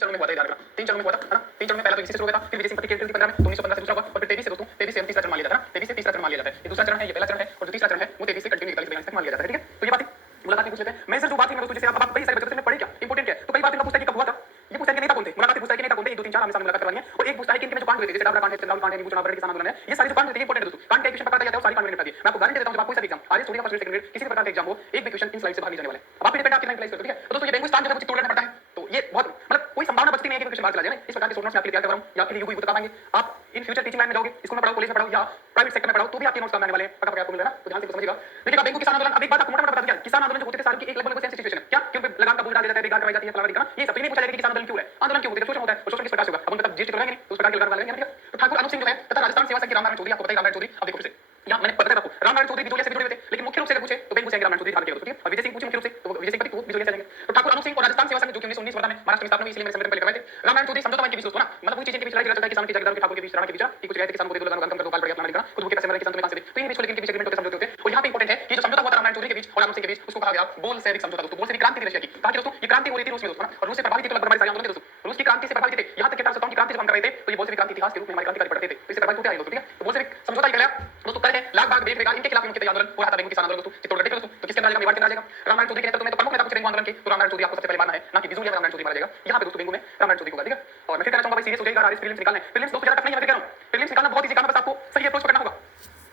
चरणों में हुआ था, याद रखना 3 चरणों में हुआ था, है ना। 3 चरणों में पहला तो इसी से शुरू हुआ था, फिर विजय सिंह पति के 15 में, तो 1915 से दूसरा हुआ, और फिर 23 से दोस्तों 23 से हम तीसरा चरण मान लिया जाता है ना, 23 से तीसरा चरण मान लिया जाता है। ये दूसरा चरण है, ये पहला चरण है, और जो तीसरा चरण है वो 23 से कंटिन्यू 41 तक मान लिया जाता है, ठीक है। तो ये बात मुलाकात में पूछ लेते हैं। मैं सर जो बात है मैं दोस्तों जैसे आप कई सारे बच्चों से पढ़े क्या इंपॉर्टेंट है, तो कई बार इनका पूछता है कि कब हुआ था, ये पूछता है कि नेता कौन थे, मुलाकात पूछता है कि नेता कौन थे, 1 2 3 4 आमने सामने मुलाकात करवानी है, और एक पूछता है कि इनके में जो कांड हुए थे, जैसे डाबरा कांड है, चंद्रावली कांड है, नीबू चुनाव लड़े किसान आंदोलन है, ये सारे जो कांड हुए थे इंपॉर्टेंट है दोस्तों। कांड का क्वेश्चन पता जाता है, सारी कांड मैंने बता दिए। मैं आपको गारंटी देता हूं जब आप कोई सा एग्जाम आर्य स्टूडेंट फर्स्ट सेकंड ग्रेड किसी भी प्रकार का एग्जाम हो, एक भी क्वेश्चन इन स्लाइड से बाहर नहीं जाने वाले। अब आप डिपेंड आप कितना एनालाइज करते हो, ठीक है। तो दोस्तों ये बेंगुस्तान जो है वो चित्तौड़ में पड़ता है, तो ये बहुत मतलब कोई संभावना बचती नहीं है कि क्वेश्चन बाहर चला जाए ना। इस प्रकार के शॉर्ट नोट्स मैं आपके लिए तैयार कर रहा हूं, या आपके लिए यूपी बता पाएंगे। आप इन फ्यूचर टीचिंग लाइन में जाओगे, स्कूल में पढ़ाओ, कॉलेज में पढ़ाओ, या प्राइवेट सेक्टर में पढ़ाओ, तो भी आपके नोट्स काम आने वाले हैं, पक्का पक्का आपको मिलेगा। तो ध्यान से समझिएगा। देखिए बेंगू किसान आंदोलन, अब एक बात आपको मोटा-मोटा बता दूं, किसान आंदोलन जो होते थे सारे की एक लगभग सेम सिचुएशन है क्या, क्यों पे लगाम का बोझ डाल दिया जाता है, बेकार करवाई जाती है, फलाना ढिकाना, ये सब तो नहीं पूछा जाएगा कि किसान आंदोलन क्यों है, आंदोलन क्यों होते थे, शोषण होता है, और शोषण किस प्रकार से होगा, अब उन तक जीएसटी लगाएंगे नहीं, तो उस प्रकार के लगाम वाले नहीं। तो ठाकुर अनूप सिंह जो है तथा राजस्थान सेवा संघ के रामनारायण चौधरी, आपको पता है रामनारायण चौधरी, अब देखो फिर से यहाँ मैंने बताया आपको, रामनारायण चौधरी बिजोलिया से भी जुड़े हुए थे, लेकिन मुख्य रूप से अगर पूछे तो बेंगू से रामनारायण चौधरी भारतीय होते हैं, और विजय सिंह पूछे मुख्य रूप से तो विजय सिंह पति को बिजोलिया से जाएंगे। तो ठाकुर अनूप सिंह और राजस्थान सेवा संघ जो कि 1919 वर्धा में महाराष्ट्र में स्थापना हुई, इसलिए मैंने संविधान पहले करवाए थे। रामनारायण चौधरी समझौता के बीच दोस्तों ना, मतलब वो चीजें के बीच लड़ाई चलता है, किसान के जागीरदारों के ठाकुर के बीच, राणा के बीच, कि कुछ कहते किसान को दे दो, लगान कम कर दो, काल बढ़िया फलाना ढिकाना, खुद भूखे पैसे मरे किसान तुम्हें कहां से दे, तो इन बीच को लेकिन के बीच एग्रीमेंट होते समझौते होते हैं। और यहाँ पे इंपॉर्टेंट है कि जो समझौता हुआ रामनारायण चौधरी के बीच और अनूप सिंह के बीच, उसको कहा गया बोल्शेविक समझौता दोस्तों। बोल्शेविक क्रांति थी रशिया की, कहा दोस्तों ये क्रांति हो रही थी रूस में दोस्तों, और रूस से प्रभावित थे तो लगभग हमारे सारे आंदोलन थे दोस्तों, रूस की क्रांति से प्रभावित थे, यहाँ तक के की क्रांति जब हम कर रहे थे तो ये बोल्शेविक क्रांति इतिहास के रूप में हमारे क्रांतिकारी पढ़ते थे, तो इससे प्रभावित होते आए दोस्तों, ठीक है। तो बोल्शेविक समझौता ही कहलाया दोस्तों। कल है लाख बाग देख इनके खिलाफ मुख्य आंदोलन हुआ था, बेंगू किसान आंदोलन दोस्तों, चित्तौड़गढ़ देख दोस्तों, तो किसके अंदर आएगा, मेवाड़ के अंदर आएगा। रामनारायण चौधरी के नेतृत्व में तो प्रमुख नेता पूछे बेंगू आंदोलन के, तो रामनारायण चौधरी आपको सबसे पहले मानना है, ना कि बिजोलिया में रामनारायण चौधरी मारा जाएगा, यहाँ पे दोस्तों बेंगू में रामनारायण चौधरी होगा, ठीक है। और मैं फिर कहना चाहूंगा भाई सीरियस हो जाएगा, प्रीलिम्स निकालना है, प्रीलिम्स दोस्तों ज्यादा टफ नहीं है, मैं कह रहा हूं प्रीलिम्स निकालना बहुत इजी काम है, बस आपको सही अप्रोच पकड़ना होगा।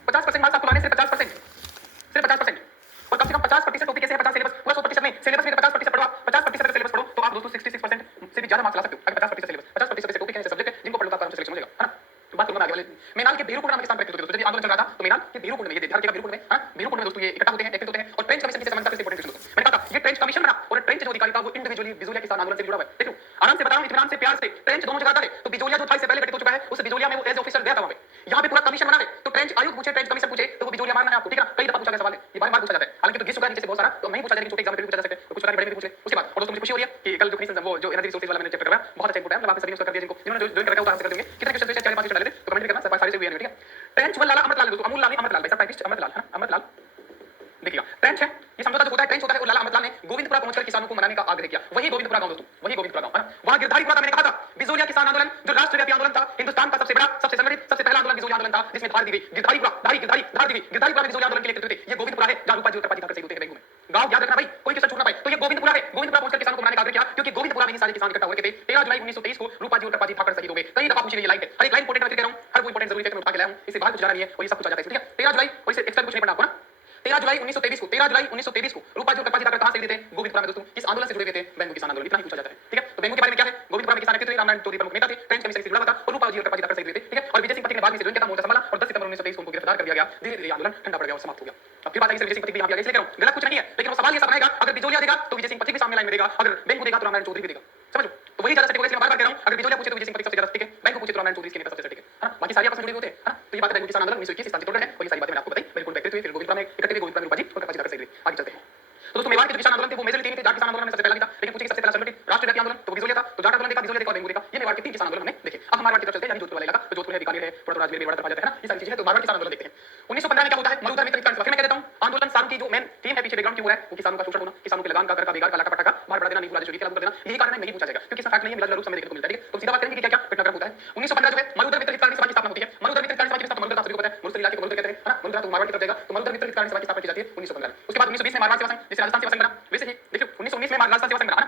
50% मार्क्स आपको लाने, सिर्फ 50%, सिर्फ 50%, और कम से कम 50% टॉपिक कैसे है, 50 सिलेबस पूरा 100% नहीं, सिलेबस में 50% पढ़ो, 50% सिलेबस पढ़ो तो आप दोस्तों 66% से भी ज्यादा मार्क्स ला सकते हो। अगर 50% सिलेबस 50% से टॉपिक है, सब्जेक्ट है जिनको पढ़ लो तो आप सिलेक्शन हो जाएगा, है ना। तो बात करूंगा आगे वाले मेनाल के बेरूकुंड नाम के स्थान पर एकत्रित होते हैं, जब आंदोलन चल रहा था तो मेनाल के बेरूकुंड में, ये ध्यान रखिएगा बेरूकुंड में, हां बेरूकुंड में दोस्तों ये इकट्ठा होते हैं, एकत्रित होते हैं, और ट्रेंच कमीशन से संबंधित इंपॉर्टेंट क्वेश्चन दोस्तों। मैंने कहा ये ट्रेंच कमीशन बना, और ट्रेंच जो अधिकारी था वो इंडिविजुअली बिजोलिया किसान आंदोलन से जुड़ा हुआ है। देखो आराम से बता रहा हूं, इत्मीनान से, प्यार से, ट्रेंच दोनों जगह आता है, तो बिजोलिया जो था इससे पहले गठित हो चुका है, उस बिजोलिया में वो एज ऑफिसर गया था वहां पे, यहां पे पूरा कमीशन बना है, तो ट्रेंच आयुक्त पूछे, ट्रेंच कमीशन पूछे, तो वो बिजोलिया मारना है आपको, ठीक है ना। कई दफा पूछा गया सवाल है, ये बार-बार पूछा जाता है, हालांकि तो गिस चुका है नीचे से बहुत सारा, तो नहीं पूछा जाएगा, छोटे एग्जाम में भी पूछा जा सकता है, कुछ प्रकार के बड़े में पूछे। उसके बाद और दोस्तों मुझे खुशी हो रही है कि कल जो फिनिश वो जो एनर्जी रिसोर्सेज वाला मैंने चैप्टर कराया बहुत अच्छा इंपॉर्टेंट है, मतलब आपने सभी ने उसका कर दिया, जिनको जिन्होंने ज्वाइन कर रखा है उदाहरण से कर देंगे, कितने क्वेश्चन थे, 4 5 डाले थे, तो कमेंट करना, सारे से हुए हैं, ठीक है। ट्रेंच वाला अमृत लाल दोस्तों, अमूल लाल नहीं अमृत लाल, भाई साहब टाइपिस्ट अमृत लाल, है ना, अमृत लाल। देखिएगा ट्रेंच है, ये समझौता जो होता है ट्रेंच होता है, और लाला अमृत लाल ने गोविंदपुरा पहुंचकर किसानों को मनाने का आग्रह किया, वही गोविंदपुरा गांव दोस्तों, वही गोविंदपुरा गांव, है ना। वहां गिरधारीपुरा था, मैंने कहा था बिजोलिया किसान आंदोलन जो राष्ट्रव्यापी आंदोलन था, हिंदुस्तान का सबसे बड़ा, सबसे संगठित, सबसे पहला आंदोलन बिजोलिया आंदोलन था, जिसमें धार दी गई, गिरधारीपुरा धार दी गई, गिरधारीपुरा में बिजोलिया आंदोलन के लिए एकत्रित हुए। ये गोविंदपुरा है जहां रूपा जी और कृपा जी ठाकर शहीद होते हैं बेंगू में। गांव याद रखना भाई, कोई किसान छूट ना पाए, तो ये गोविंदपुरा है, गोविंदपुरा पहुंचकर किसानों को मनाने का आग्रह किया, क्योंकि गोविंदपुरा में ही सारे किसान इकट्ठा हुए थे। 13 जुलाई 1923 को रूपा जी और कृपा जी ठाकर शहीद हो गए। कई दफा पूछी गई ये लाइन है, हर एक लाइन इंपॉर्टेंट मैं कह रहा हूं, हर वो इंपॉर्टेंट जरूरी है कि मैं उठा के लाया हूं, इसे बाहर कुछ जाना नहीं है, और ये सब कुछ आ जाता है, ठीक है। 13 जुलाई, और इसे एक्स्ट्रा कुछ नहीं पढ़ना आपको ना। 13 जुलाई 1923 को, 13 जुलाई 1923 को रूपा जी और कृपा जी ठाकर कहां से थे, गोविंदपुरा में दोस्तों, किस आंदोलन से जुड़े हुए थे, बेंगू किसान आंदोलन, इतना ही पूछा जाता है, ठीक है। तो बेंगू के बारे में क्या है, गोविंदपुरा में किसान एकत्रित हुए, रामनारायण चौधरी प्रमुख नेता थे, ट्रेंच कमीशन से जुड़ा हुआ था, और रूपा जी और कृपा जी ठाकर शहीद हुए थे, ठीक है। और विजय सिंह पति ने बाद में से ज्वाइन किया था, मोर्चा संभाला, और 10 सितंबर 1923 को उनको गिरफ्तार कर दिया गया। धीरे-धीरे आंदोलन ठंडा पड़ गया और समाप्त हो गया। अब फिर बात आई विजय सिंह पति भी यहां पे आ गए, इसलिए कह रहा हूं गलत कुछ नहीं है, लेकिन वो सवाल ये सब रहेगा, अगर बिजोलिया देगा तो विजय सिंह पति भी सामने लाइन में देगा, अगर बेंगू देगा तो रामनारायण चौधरी भी देगा, समझो। तो वही ज्यादा सटीक होगा, इसलिए मैं बार-बार कह रहा हूं, अगर बिजोलिया पूछे तो विजय सिंह पति सबसे ज्यादा सटीक है, बेंगू पूछे तो रामनारायण चौधरी इसके नेता सबसे सटीक है ना। बाकी सारे आपस में जुड़े होते हैं, है ना। तो ये बात है बेंगू किसान आंदोलन 1921 स्थान चित्तौड़गढ़ है, और ये सारी बातें मैंने आपको बताई, बिल्कुल बैठते हुए फिर गोविंदपुरा में इकट्ठे हुए, गोविंदपुरा में रूपा जी और कृपा जी ठाकर शहीद हुए। आगे चलते हैं। तो दोस्तों मेवाड़ के जो किसान आंदोलन थे वो मेजरली 3 थे, जाट किसान आंदोलन में सबसे पहला था, लेकिन पूछे कि सबसे पहला संगठित राष्ट्रव्यापी आंदोलन तो बिजोलिया था, तो जाट आंदोलन देखा, बिजोलिया देखा और बेंगू देखा, ये मेवाड़ के 3 किसान आंदोलन हमने देखे। अब हम मारवाड़ की तरफ चलते हैं, यानी जोधपुर वाले इलाका, तो जोधपुर है, बीकानेर है, थोड़ा राजगीर मेवाड़ तरफ आ जाते हैं ना, ये सारी चीजें हैं, तो मारवाड़ किसान आंदोलन देखते हैं। 1915 में क्या होता है, मरुधर मित्र वितरण सभा, फिर मैं कह देता हूं आंदोलन सारों की जो मेन थीम है, पीछे बैकग्राउंड क्यों है, वो किसानों का शोषण होना, किसानों के लगान का, कर का, बेकार का, लाका पट्टा का बाहर बढ़ा देना, नहीं बुला चोरी के लागू कर देना, यही कारण है, नहीं पूछा जाएगा, क्योंकि इसका फैक्ट नहीं है, मिला जुला रूप समय देखने को मिलता है, ठीक है। तो सीधा बात करेंगे कि क्या क्या घटनाक्रम होता है। 1915 जो है मरुधर मित्र वितरण सभा की स्थापना होती है, मरुधर मित्र वितरण सभा की स्थापना, मरुधर सभी को पता है, मुर्शिद इलाके को मरुधर कहते हैं, है ना, मरुधर तो मारवाड़ की तरफ जाएगा, तो मरुधर मित्र वितरण सभा की स्थापना की जाती है 1915 में। उसके बाद 1920 में मारवाड़ सेवा संघ, जिसे राजस्थान सेवा संघ बना, वैसे ही देखिए 1919 में राजस्थान सेवा संघ बना,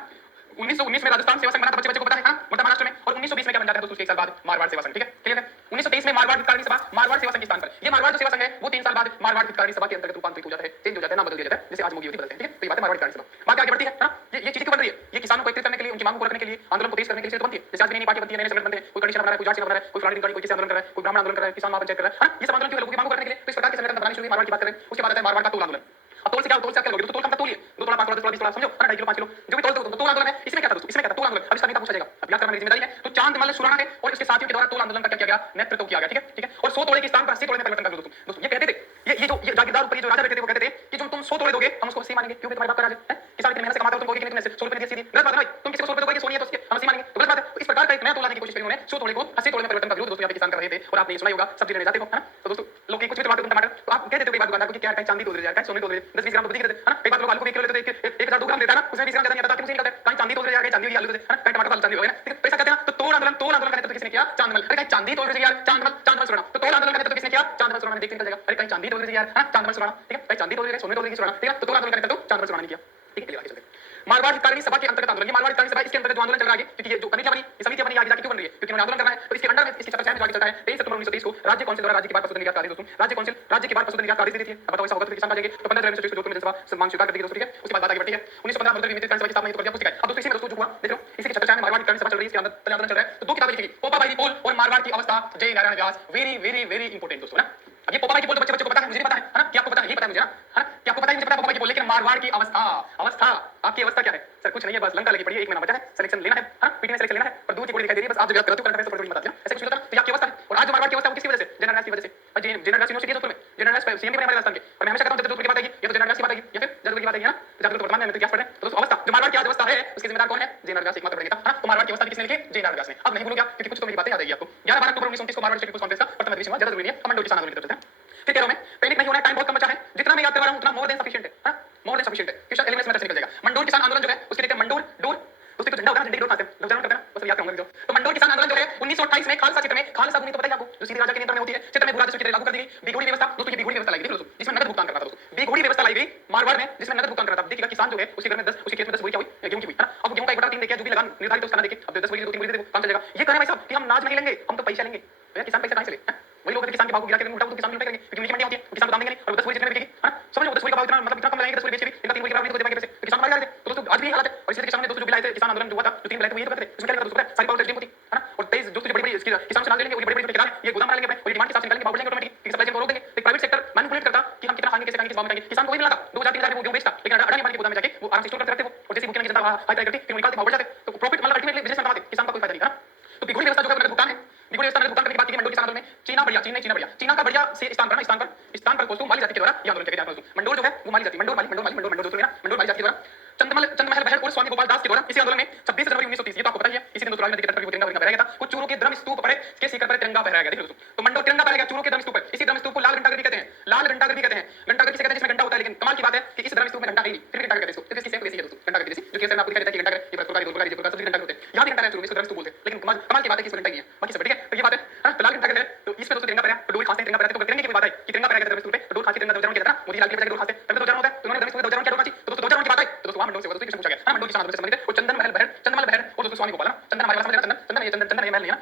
1919 में राजस्थान सेवा संघ बना था, बच्चे को पता है ना, मतलब महाराष्ट्र में, और 1920 में क्या बन जाता है दोस्तों, उसके 1 साल बाद मारवाड़ सेवा संघ, ठीक है, क्लियर है। 1923 में मारवाड़ हितकारिणी सभा, मारवाड़ सेवा संघ के स्थान पर ये मारवाड़ जो सेवा संघ है वो 3 साल बाद मारवाड़ हितकारिणी सभा के अंतर्गत रूपांतरित हो जाता है, चेंज हो जाता है, नाम बदल दिया जाता है, जैसे आज मोगी होती बदलते हैं, ठीक है। तो ये बात है मारवाड़ हितकारिणी सभा। बात आगे बढ़ती है ना, ये चीजें क्यों बन रही है, ये किसानों को एकत्रित करने के लिए, उनकी मांगों को रखने के लिए, आंदोलन को तेज करने के लिए तो बनती है, जैसे आज नई पार्टी बनती है, नए संगठन बनते हैं, कोई कंडीशन बना रहा है, कोई जाट सेना बना रहा है, कोई फलानी कोई किसी आंदोलन कर रहा है, कोई ब्राह्मण आंदोलन कर रहा है, किसान महापंचायत कर रहा है, ये सब आंदोलन क्यों, लोगों की मांगों को रखने के लिए, तो इस प्रकार के संगठन बनाने शुरू हुए, मारवाड़ की बात करें। उसके बाद आता है मारवाड़ का तोल आंदोलन। अब तोल से क्या करोगे, तो तोल का तोल है, 2 तोला 5 तोला 10 तोला 20 तोला, समझो, 2.5 किलो 5 किलो जो भी तोल दो, तोल आंदोलन है। इसमें क्या था दोस्तों, इसमें क्या था, तोल आंदोलन, अब इसका नेता पूछा जाएगा, अब याद करना मेरी जिम्मेदारी है। तो चांदमल सुराणा है और उसके साथियों के द्वारा तोल आंदोलन का क्या किया गया, नेतृत्व किया गया, ठीक है, ठीक है। और 100 तोले के स्थान पर 80 तोले में परिवर्तन कर दो दोस्तों। ये कहते थे, ये जो जागीरदार ऊपर जो राजा बैठे थे वो कहते थे कि जो तुम 100 तोले दोगे हम उसको 80 मानेंगे, क्योंकि तुम्हारे बाप का राज है, किसान इतनी मेहनत से कमाता हो, तुम कहोगे कि तुमने 100 रुपए दिए सीधी, गलत बात है भाई, तुम किसी को 100 रुपए दोगे, 100 नहीं है तो उसके हम 80 मानेंगे, तो गलत बात है। तो इस प्रकार का एक नया तोल लाने की कोशिश करी उन्होंने, 100 तोले को 80 तोले में परिवर्तन का विरोध दोस्तों यहाँ पे किसान कर रहे थे। और आपने सुना होगा सब्जी लेने जाते हो, है ना, तो दोस्तों लोग कुछ भी टमाटर तो आप कहते थे कई बार दुकानदार को कि क्या है, चांदी तोल दे यार, क्या सोने तोल दे, 10-20 ग्राम तो बदी कर दे, है ना। कई बार लोग आलू को 1 किलो लेते थे, 1000 2 ग्राम देता है ना, उसमें 20 ग्राम ज्यादा नहीं आता, तुम नहीं करते, कहीं चांदी तोल दे यार, कहीं चांदी आलू दे, है ना, कहीं टमाटर चांदी हो गया ना, ठीक है। तो ऐसा कहते हैं ना, तो तोड़ आंदोलन कहते तो किसने किया? चांदमल। अरे कहीं चांदी तोड़ रहे यार, चांदमल सुराणा। तो तोड़ आंदोलन कहते तो किसने किया? चांदमल सुराणा ने। देख के निकल जाएगा, अरे कहीं चांदी तोड़ रहे यार, हां चांदमल सुराणा, ठीक है। कहीं चांदी तोड़ रहे, सोने तोड़ रहे सुराणा, ठीक है। तो तोड़ आंदोलन कहते तो चांदमल सुराणा ने किया, ठीक है। आगे चलते हैं। मारवाड़ हितकारिणी सभा के अंतर्गत आंदोलन, ये मारवाड़ हितकारिणी सभा इसके अंतर्गत जो आंदोलन चल रहा है, क्योंकि ये जो कमेटियां बनी, ये समितियां बनी, आगे जाके क्यों बन रही है? क्योंकि उन्होंने आंदोलन करना है। तो इसके अंडर में इसकी चर्चा में आगे चलता है 23 सितंबर 1923 को राज्य काउंसिल द्वारा राज्य की बात प्रस्तुत निकाय आदेश दोस्तों, राज्य काउंसिल राज्य की बात प्रस्तुत निकाय आदेश दे देती है। अब बताओ ऐसा होगा तो किसान जाएंगे। तो 15 जनवरी 1924 को जनसभा सम्मान स्वीकार कर देगी दोस्तों, ठीक है। उसके बाद बात आगे बढ़ती है। 1915 में विधि सभा की स्थापना हेतु कर दिया पुस्तिका। अब दोस्तों इसी में दोस्तों जो हुआ देख लो, इसी की चर्चा में मारवाड़ हितकारिणी सभा चल रही है, इसके अंदर आंदोलन चल रहा है। तो दो किताबें लिखी, पोपा भाई पोल और मारवाड़ की अवस्था, जय Narayan Vyas. Very very very important दोस्तों, है ना। अब ये पोपा भाई की पोल तो बच्चे को पता है, मुझे नहीं पता है ना, क्या आपको पता है? ये पता है मुझे, है ना, क्या आपको पता है? मुझे पता है पोपा भाई की पोल, लेकिन मारवाड़ की अवस्था, अवस्था आपकी अवस्था क्या है? सर कुछ नहीं है, बस लंका लगी पड़ी है, 1 महीना बचा है, सिलेक्शन लेना है ना, पीटी में सिलेक्शन लेना है, पर दूध की पूरी दिखाई दे रही है, बस आप जो याद करते हो करंट अफेयर्स थोड़ी बता दिया, ऐसे कुछ होता है। तो ये आपकी अवस्था है। और आज जो मारवाड़ की अवस्था है वो किसकी वजह से? जनरल राज की वजह से। और जनरल राज यूनिवर्सिटी जोधपुर में, जनरल राज सीएम बने हमारे राजस्थान के। और मैं हमेशा कहता हूं जब जोधपुर की बात आएगी या तो जनरल राज की बात आएगी या फिर जदुपुर की बात आएगी, है ना। जदुपुर तो वर्तमान में इतिहास पढ़ रहे हैं। तो दोस्तों अवस्था जो मारवाड़ की आज अवस्था है उसके जिम्मेदार कौन है? जनरल राज एकमात्र बनेगा, है ना। तो मारवाड़ की अवस्था किसने लिखी? जनरल राज ने। अब नहीं भूलोगे आप, क्योंकि कुछ तो मेरी बातें याद आएगी आपको। 11 अक्टूबर 1929 को मारवाड़ स्टेट पीपल्स कांग्रेस का प्रथम अधिवेशन हुआ, ज्यादा जरूरी नहीं है, मंडोर किसान आंदोलन की तरफ से। फिर कह रहा हूं मैं, पैनिक नहीं होना है, टाइम बहुत कम बचा है, जितना मैं याद करवा रहा हूं उतना मोर देन सफिशिएंट है, मोर देन सफिशिएंट है। क्वेश्चन एलिमेंट्स में से निकल जाएगा। मंडोर किसान आंदोलन जो है उसके देखते हैं मंडोर डोर, उसके तो झंडा होता है, झंडे की डोर खाते हैं, लोग जानते हैं, बस याद करूंगा। तो मंडोर किसान आंदोलन जो है 1928 में खालसा क्षेत्र में, खालसा भूमि तो पता है आपको, जो सीधे राजा के नियंत्रण में होती है, क्षेत्र में भू राजस्व की तरह लागू कर दी गई। बिघोड़ी व्यवस्था दोस्तों, ये बिघोड़ी व्यवस्था लाई गई दोस्तों, जिसमें नगद भुगतान करना था दोस्तों। बिघोड़ी व्यवस्था लाई गई मारवाड़ में, जिसमें नगद भुगतान करना था। देखिएगा किसान जो है उसके घर में 10, उसके खेत में 10 बोरी क्या हुई? गेहूं की हुई, है ना। अब गेहूं का 1/3 देखिए, जो भी लगान निर्धारित उसका ना देखिए, अब 10 बोरी 2-3 बोरी दे दे, काम चलेगा। ये कह रहे हैं भाई साहब कि हम नाज नहीं लेंगे, हम तो पैसा लेंगे। भैया किसान पैसा कहां से ले? वही लोग किसान के भाव को गिरा के उल्टा तो किसान लूट करेंगे, क्योंकि उनकी मंडी होती है, किसान को दाम देंगे नहीं, और 10 बोरी जितने में बिकेगी, है ना। समझ लो 10 बोरी का भाव इतना, मतलब इतना कम लगाएंगे, 10 बोरी बेच के भी इनका 3 बोरी के भाव नहीं तो दे पाएंगे पैसे, तो किसान मार जाते। तो दोस्तों आज भी यही हालत है। और इसलिए किसानों ने दोस्तों जो बिलाए थे, किसान आंदोलन जो हुआ था, जो 3 बिलाए थे वो ये तो करते थे। उसमें क्या लिखा था दोस्तों? सारी पावर टेस्टिंग होती है ना। और 23 दोस्तों जो बड़ी-बड़ी किसान से नाज लेंगे, वो बड़ी-बड़ी ठेकेदार हैं, ये गोदाम बना लेंगे अपने, और ये डिमांड के हिसाब से निकालेंगे, भाव बढ़ेंगे ऑटोमेटिक, कि सप्लाई चेन को रोक देंगे। तो प्राइवेट सेक्टर मैनिपुलेट करता कि हम कितना खाएंगे, कैसे खाएंगे, किस भाव में खाएंगे। किसान को वही मिला था 2000-3000 में वो गेहूं बेचता, लेकिन अडानी अंबानी के गोदाम में जाके वो आराम से स्टोर करके रखते वो, और जैसे भूखे की जनता हाई प्राइस करती, फिर वो निकालते, भाव बढ़ जाते। तो प्रॉफिट मतलब अल्टीमेटली बिजनेस में कमाते, किसान का कोई फायदा नहीं, है ना। तो बिघोड़ी व्यवस्था जो है नगद भुगतान है। बिघोड़ी व्यवस्था नगद भुगतान करने की बात की मंडोर किसान आंदोलन में चीना बढ़िया, चीन नहीं चीना बढ़िया, चीना का बढ़िया से स्थान पर ना, स्थान पर दोस्तों माली जाति के द्वारा ये आंदोलन किया गया दोस्तों। मंडोर जो है वो माली जाति, मंडोर दोस्तों ना, मंडोर माली जाति के द्वारा चंद्रमल बहल और स्वामी गोपाल दास के द्वारा इसी आंदोलन में 26 जनवरी 1930, ये तो आपको पता ही है, इसी दिन दोस्तों राजनैतिक तट पर तिरंगा फहराया गया था। कुछ चूरों के धर्म स्तूप पर के शिखर पर तिरंगा फहराया गया, देखो दोस्तों। तो मंडोर तिरंगा फहराया गया चूरों के धर्म स्तूप पर। इसी धर्म स्तूप को लाल घंटाघर भी कहते हैं, लाल घंटाघर भी कहते हैं। घंटाघर किसे कहते हैं? जिसमें घंटा होता है, लेकिन कमाल की बात है कि इस धर्म स्तूप में घंटा है नहीं, फिर घंटाघर कहते हैं इसको। तो इसकी सेम वैसी है दोस्तों, घंटाघर जैसी, जो केसर में आपको दिखाई देता है कि घंटाघर, ये प्रकार दो प्रकार जो सभी घंटाघर होते हैं, यहां भी घंटा है, इसको धर्म स्तूप बोलते हैं। लेकिन कमाल की बात है कि इसमें घंटा ही है, बाकी सब ठीक है। तो ये बात है, हां। तो लाल घंटाघर है, तो इसमें दोस्तों तिरंगा फहराया, तो डोर खासते हैं, तिरंगा फहराते, तो तिरंगे की बात है कि तिरंगा फहराया गया धर्म स्तूप पे, डोर खासते, तिरंगा ध्वजारोहण किया था ना, मोदी लाल किले पे जाके डोर खासते, तब तो ध्वजारोहण होता है। तो उन्होंने धर्म स्तूप पे ध्वजारोहण किया, डोर खासी। तो दोस्तों ध्वजारोहण की बात है, तो दोस्तों वहां मंडोर से हुआ, दोस्तों क्वेश्चन पूछा गया, हां। मंडोर किसान आंदोलन से संबंधित है। और चंदन महल और दोस्तों स्वामी गोपाल ना, चंदन हमारे पास समझ चंदन ये चंदन ये महल नहीं है ना,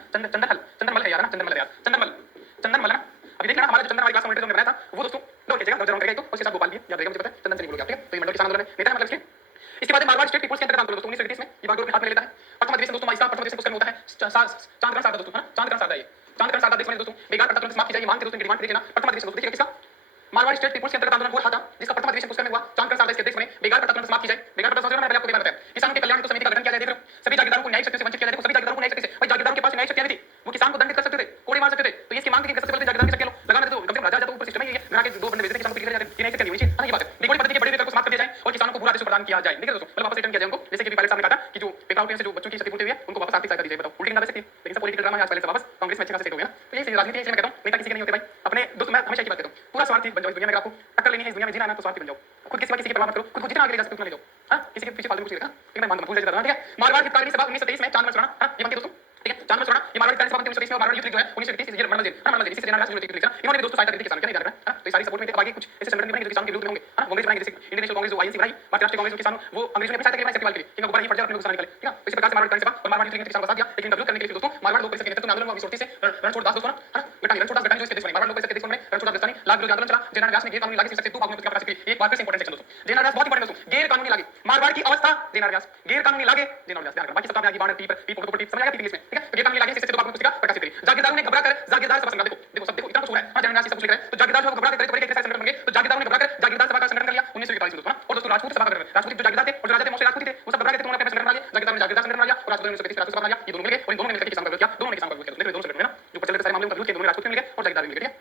चंदनमल है यार ना, चंदनमल है ना। अभी देखना हमारा जो चंदन हमारे क्लास में बनाया था वो दोस्तों दौड़ के जगह ध्वजारोहण करेगा, तो उसके साथ गोपाल भी याद रहेगा, मुझे पता है, चंदन से नहीं भूलोगे आप, ठीक है। तो ये मंडोर किसान आंदोलन है, नेता है मतलब इसके। इसके बाद मारवाड़ स्टेट पीपल्स के अंतर्गत आंदोलन दोस्तों 1931 में ये बागडोर में हाथ में लेता है। प्रथम अधिवेशन दोस्तों हमारे प्रथम अधिवेशन पुस्तक में होता है चांदकरण सारदा दोस्तों, है ना। चांदकरण सारदा, ये चांदकरण सारदा देश में दोस्तों बेकार प्रथा तुरंत समाप्त की जाए, मांग थे दोस्तों, डिमांड देना। प्रथम अधिवेशन दोस्तों देखिए किसका? मारवाड़ स्टेट पीपल्स के अंतर्गत आंदोलन वो था जिसका प्रथम अधिवेशन पुस्तक में हुआ। चांदकरण सारदा इसके अध्यक्ष बने। बेकार प्रथा तुरंत समाप्त की जाए, बेकार प्रथा समझ में पहले आपको बेकार बताया। किसानों के कल्याण को समिति का गठन किया जाए, देख रहे हो। सभी जागीरदारों को न्यायिक शक्ति से वंचित किया जाए, सभी जागीरदारों को न्यायिक शक्ति से, भाई जागीरदारों के पास न्यायिक शक्ति नहीं थी, वो किसान को दंडित कर सकते थे, कोड़े मार सकते थे। तो इसकी मांग थी कि सबसे पहले जागीरदार की शक्ति लो, लगाना दे दो, कम से कम राजा जाता ऊपर सिस्टम है, ये घरा के दो बंदे भेज दे, किसान को टिकट जाते, ये न्यायिक शक्ति नहीं हुई थी, है ना। ये बात है। बिघोड़ी पद्धति के बड़े वेतन को समाप्त कर दिया जाए और किसानों को पूरा राजस्व प्रदान किया जाए, देखिए दोस्तों, मतलब वापस रिटर्न किया जाए उनको। जैसे कि पायलट साहब ने कहा था कि जो पेपर से जो बच्चों की क्षतिपूर्ति हुई है उनको वापस आर्थिक सहायता दी जाए, बताओ उल्टी ना दे सकती है। लेकिन सब पॉलिटिकल ड्रामा है, आज पहले से वापस कांग्रेस में अच्छे खासे सेट हो गया ना। तो ये राजनीति है, इसलिए मैं कहता हूं नेता किसी के नहीं होते भाई। अपने दोस्तों मैं हमेशा एक बात कहता हूं, पूरा स्वार्थी बन जाओ इस दुनिया में। अगर आपको टक्कर लेनी है, इस दुनिया में जीना है ना, तो स्वार्थी बन जाओ, खुद किसी की परवाह मत करो, खुद को जितना आगे ले जा सकते हो उतना ले जाओ, हां। किसी के पीछे फालतू कुछ नहीं रखा, लेकिन मैं मान भूल जाता, ठीक है। मारवाड़ हितकारिणी सभा 1923 में चांदमल सुराणा, हां, ये बनती दोस्तों, ठीक है। चांदमल सुराणा ये मारवाड़ हितकारिणी सभा 1923 में, मारवाड़ युद्ध जो है 1931 ये मंडल जेल, हां मंडल जेल, इसी से जनरल राष्ट्र युद्ध इन्होंने भी दोस्तों सहायता दी किसान के, नहीं ध्यान रखना, हां। तो ये सारी सपोर्ट में थे। अब आगे कुछ ऐसे संगठन बनेंगे जो किसान के विरुद्ध में होंगे, हां। कांग्रेस बनाएंगे, जैसे इंडियन नेशनल कांग्रेस जो आईएनसी बनाई, भारतीय राष्ट्रीय कांग्रेस जो किसानों वो अंग्रेजों ने अपनी सहायता के लिए बनाई, सत्यपाल के लिए, ठीक है। गोबर ही पड़ जाए अपने किसान निकले, ठीक है। इसी प्रकार से मारवाड़ हितकारिणी सभा और मारवाड़ युद्ध किसान का साथ दिया, लेकिन विरोध करने के लिए दोस्तों मारवाड़ लोक परिषद के नेतृत्व में आंदोलन हुआ 1938 से। रणछोड़ दास दोस्तों ना, हां, रणछोड़ दास गटानी जो इसके अध्यक्ष बने, मारवाड़ लोक परिषद के अध्यक्ष बने रणछोड़ दास गटानी। लाल विरोधी आंदोलन चला, जनरल व्यास ने गैर कानूनी लागू शिक्षा से 2 भागों में पुस्तिका प्रकाशित की। एक बात फिर से इंपॉर्टेंट सेक्शन दोस्तों, जनरल व्यास बहुत इंपॉर्टेंट दोस्तों, गैर कानूनी लागे मारवाड़ की अवस्था, जनरल व्यास गैर कानूनी लागे, जनरल व्यास ध्यान रखना। बाकी सब काम आगे बाण पी प्रॉपर्टी समझ आएगा, पी इसमें, ठीक है। तो गैर कानूनी लागे शिक्षा से 2 भागों में पुस्तिका प्रकाशित करी। जागीरदारों ने घबरा कर जागीरदार सभा संगठन, देखो सब देखो इतना कुछ हो रहा है, हां। जनरल व्यास सब कुछ लिख रहा है, तो जागीरदार जो घबरा कर करे तो बड़े संगठन बन गए। तो जागीरदारों ने घबरा कर जागीरदार सभा का संगठन कर लिया 1941 में दोस्तों, और दोस्तों राजपूत सभा का गठन, राजपूत जो जागीरदार थे और जो राजा थे मोस्टली राजपूत थे, वो सब घबरा गए थे, उन्होंने अपना संगठन बना लिया। जागीरदार ने जागीरदार संगठन बना लिया और राजपूत ने 1935 राजपूत सभा बना लिया। ये दोनों मिल गए और इन दोनों ने मिलकर किसान का विरोध किया, दोनों ने किसान का विरोध किया, देखो दोनों संगठन में ना जो चल रहे सारे मामले का विरोध किया, दोनों राजपूत मिल गए और जागीरदार मिल गए, ठीक है।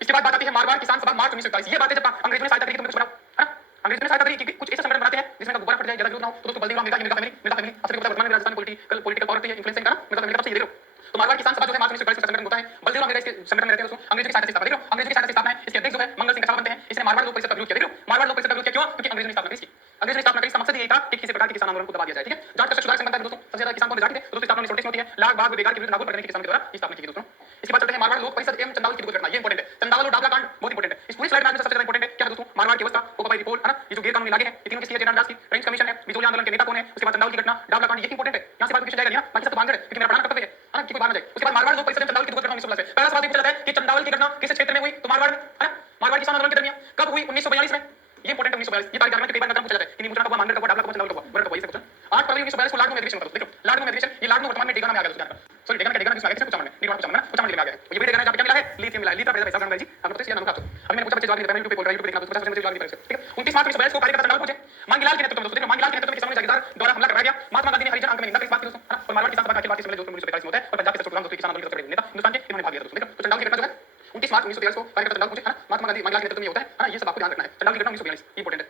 इसके बाद बात आती है मारवाड़ किसान सभा मार्च 1941। ये बातें जब अंग्रेजों ने सहायता करी तो कुछ बनाओ, है ना। अंग्रेजों ने सहायता करी कि कुछ ऐसा संगठन बनाते हैं जिसमें का गुब्बारा फट जाए, ज्यादा विरोध ना हो। तो दोस्तों बल्दी मिर्जा फैमिली आपसे पता है वर्तमान में राजस्थान पॉलिटिकल पावर पे इन्फ्लुएंस करना मिर्जा फैमिली का सबसे ये देखो। तो मारवाड़ किसान सभा जो है मार्च 1941 में संगठन होता है, बलदेव राम इसके संगठन में रहते हैं दोस्तों, अंग्रेजों की सहायता से स्थापना, देखो अंग्रेजों की सहायता से स्थापना है। इसके अध्यक्ष जो है मंगल सिंह कछावा बनते हैं, इसने मारवाड़ लोक परिषद का विरोध किया, देखो मारवाड़ लोक परिषद का विरोध किया, क्यों? क्योंकि अंग्रेजों ने स्थापना करी इसकी, अंग्रेजों ने स्थापना करी, इसका मकसद यही था कि किसी प्रकार के किसान आंदोलन को दबा दिया जाए, ठीक है। जाट का सुधार संबंध है दोस्तों, सबसे ज्यादा किसान को जाट थे, दोस्तों स्थापना लाख बाग बेकार के विरुद्ध नागौर पटना के किसानों के द्वारा स्थापना की गई दोस्तों। इसके बाद चलते हैं मारवाड़ लोक परिषद एवं चंदावल की दुर्घटना, ये इंपॉर्टेंट है। चंदावल और डाबला कांड बहुत इंपॉर्टेंट है। इस पूरी स्लाइड में सबसे ज्यादा इंपॉर्टेंट है क्या है दोस्तों, मारवाड़ की अवस्था, ओकाबाई रिपोर्ट है ना, ये जो गैर कानूनी लागे हैं, ये तीनों किसकी है, जनरल दास की, रेंज कमीशन है, बिजोली आंदोलन के नेता कौन है, उसके बाद चंदावल की घटना, डाबला कांड, ये इंपॉर्टेंट है। यहां से बात क्वेश्चन जाएगा नहीं ना, बाकी सब तो भांगड़ है, क्योंकि मेरा प्रणाम कर्तव्य है ना, कि कोई बात ना जाए। उसके बाद मारवाड़ लोक परिषद एवं चंदावल की दुर्घटना 1916 से पहला सवाल पूछा जाता है कि चंदावल की घटना किस क्षेत्र में हुई, तो मारवाड़ में, है ना, मारवाड़ किसान आंदोलन के दरमियान कब हुई, 1942 में। ये इंपॉर्टेंट है 1942, ये तारीख जानने में कई बार नजर पूछा जाता है कि पूछना कब हुआ, मानगढ़ कब हुआ, डाबला कब हुआ, चंदावल कब हुआ, बरड़ कब हुआ, ये सब क्वेश्चन। 8 फरवरी 1942 को लाडनू में अधिवेशन होता है। देखो लाडनू में अधिवेशन, ये लाडनू वर्तमान में डेगाना में आ गया दोस्तों, सॉरी डेगाना का डेगाना किसमें आ गया, कुचामन में, निर्माण कुचामन में, कुचामन में आ गया। ये भी डेगाना जहां पे क्या मिला है, लिथियम मिला है, लिथियम पैसा गंगा जी, आपको तो इसका नाम बताओ। अभी मैंने पूछा बच्चे जवाब नहीं दे पाए, YouTube पे बोल रहा है, YouTube पे देखना, 50% बच्चे जवाब नहीं दे पाए, ठीक है। 29 मार्च 1942 को कार्यकर्ता चंदावल पहुंचे, मांगीलाल के नेतृत्व में, दोस्तों देखो मांगीलाल के नेतृत्व में किसानों ने जागीरदार द्वारा हमला करवाया गया। महात्मा गांधी ने हरिजन अंक में निंदा की, इस बात की दोस्तों, है ना, और मारवाड़ किसान सभा का अखिल भारतीय सम्मेलन जो 1945 में होता है, और पंजाब के सचिव दोस्तों किसान आंदोलन के सबसे बड़े नेता हिंदुस्तान के, इन्होंने भाग लिया दोस्तों। देखो तो चंदावल की घटना जो है 29 मार्च 1943 को कार्यकर्ता चंदावल पहुंचे, है ना, महात्मा गांधी मांगीलाल के नेतृत्व में होता है ना, ये सब आपको ध्यान रखना है। चंदावल की घटना 1942 इंपॉर्टेंट है।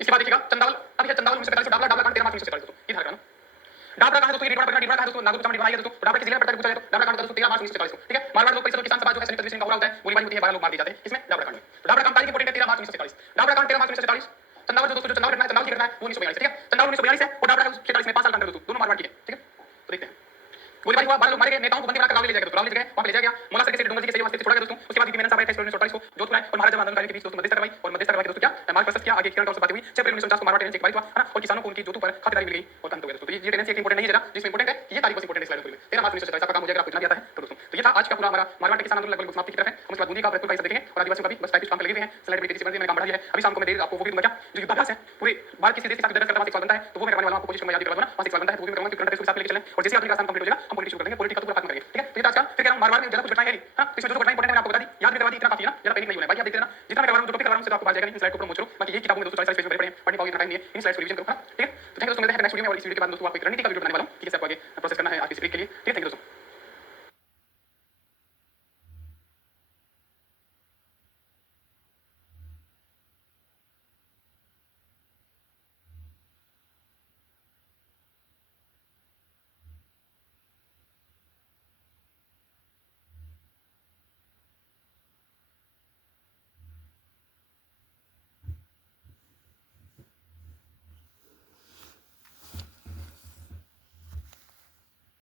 इसके बाद देखिएगा चंदावल, अभी है चंदावल 1945 डाबला, डाबला कांड 13 मार्च 1947 दोस्तों, ये ध्यान रखना। डाबला कांड दोस्तों, ये डिडवाड़ा पटना डिडवाड़ा है दोस्तों, नागौर कुचामन डिडवाड़ा है दोस्तों, डाबला के जिले में पड़ता है, पूछा जाए तो डाबला कांड दोस्तों 13 मार्च 1947 को, ठीक है। मारवाड़ लोक परिषद और किसान सभा जो है संयुक्त अधिवेशन का हो रहा होता है, गोलीबारी होती है, 12 लोग मार दिए जाते हैं इसमें डाबला कांड में। डाबला कांड तारीख इंपॉर्टेंट है 13 मार्च 1947, डाबला कांड 13 मार्च 1947। चंदावल जो दोस्तों, जो चंदावल घटना है, चंदावल की घटना है वो 1942, ठीक है। चंदावल 1942 है और डाबला 46 में 5 साल का अंतर दोस्तों, दोनों मारवाड़ की है, ठीक है। तो देखते हैं गोलीबारी हुआ, 12 लोग मारे गए, नेताओं को बंदी बनाकर गांव ले जाया गया दोस्तों, गांव ले गए, वहां पे ले जाया गया, मोला सर के डोंगल जी के सही वास्ते छोड़ा गया दोस्तों। उसके बाद बीपी मेनन साहब आए थे 1948 को, जोधपुर आए और महाराजा आंदोलनकारियों के बीच दोस्तों मध्यस्थता करवाई, और मध्यस्थता करवा के दोस्तों क्या मार्ग प्रशस्त किया, आगे किरण और से बातें हुई। 6 अप्रैल 1949 को मारवाड़ टेनेंसी एक बारिश हुआ, है ना, और किसानों को उनकी जोतों पर खातिरदारी मिल गई और अंत हो गया दोस्तों। तो ये टेनेंसी एक इंपॉर्टेंट नहीं है जरा, जिसमें इंपॉर्टेंट है कि ये तारीख बस इंपॉर्टेंट है स्लाइड में, 13 मार्च 1947 का काम हो जाएगा, आपको इतना भी आता है तो दोस्तों। तो ये था आज का पूरा हमारा मारवाड़ के किसान आंदोलन लगभग समाप्ति की तरफ है। हम उसके बाद बूंदी का भरतपुर का हिस्सा देखेंगे और आदिवासियों का भी, बस टाइप काम पे लगे हुए हैं, स्लाइड में तेजी से बढ़ मैंने काम बढ़ा दिया है। अभी शाम को मैं देर आपको वो भी दूंगा क्या, जो युद्धाभ्यास है पूरे भारत की देश के साथ दर्ज करता है, एक सवाल बनता है, तो वो मैं करने वाला हूं, आपको पोजीशन में याद दिला दूंगा, वहां से एक सवाल बनता है, तो वो भी मैं करूंगा कि करंट अफेयर्स के साथ लेके चलें, और जैसे आपका आसान कंप्लीट हो जाएगा हम पॉलिटिक्स शुरू कर देंगे, पॉलिटिक्स का तो पूरा खत्म करेंगे, ठीक है। तो ये आज का फिर कह रहा हूं मारवाड़ में ज्यादा कुछ घटनाएं है, हां, इसमें जो घटनाएं इंपॉर्टेंट है मैंने आपको बता दी, याद भी करवा दी, इतना काफी है ना, ज्यादा पैनिक नहीं होना है। बाकी आप देखते रहना, जितना मैं करवा रहा हूं, जो टॉपिक करवा रहा हूं, उससे तो आपको बात जाएगा नहीं, इन स्लाइड को पूरा मोचरो, बाकी ये किताबों में दोस्तों 40 पेज में भरे पड़े हैं, पढ़ने पाओगे, इतना टाइम नहीं है, इन स्लाइड्स को रिवीजन करो, हां, ठीक है। तो थैंक यू दोस्तों, मिलते हैं नेक्स्ट वीडियो में, और इस वीडियो के बाद दोस्तों आपको एक रणनीति का वीडियो बनाने वाला हूं कि कैसे आपको आगे प्रोसेस करना है आपकी स्पीड के लिए, ठीक है। थैंक यू दोस्तों।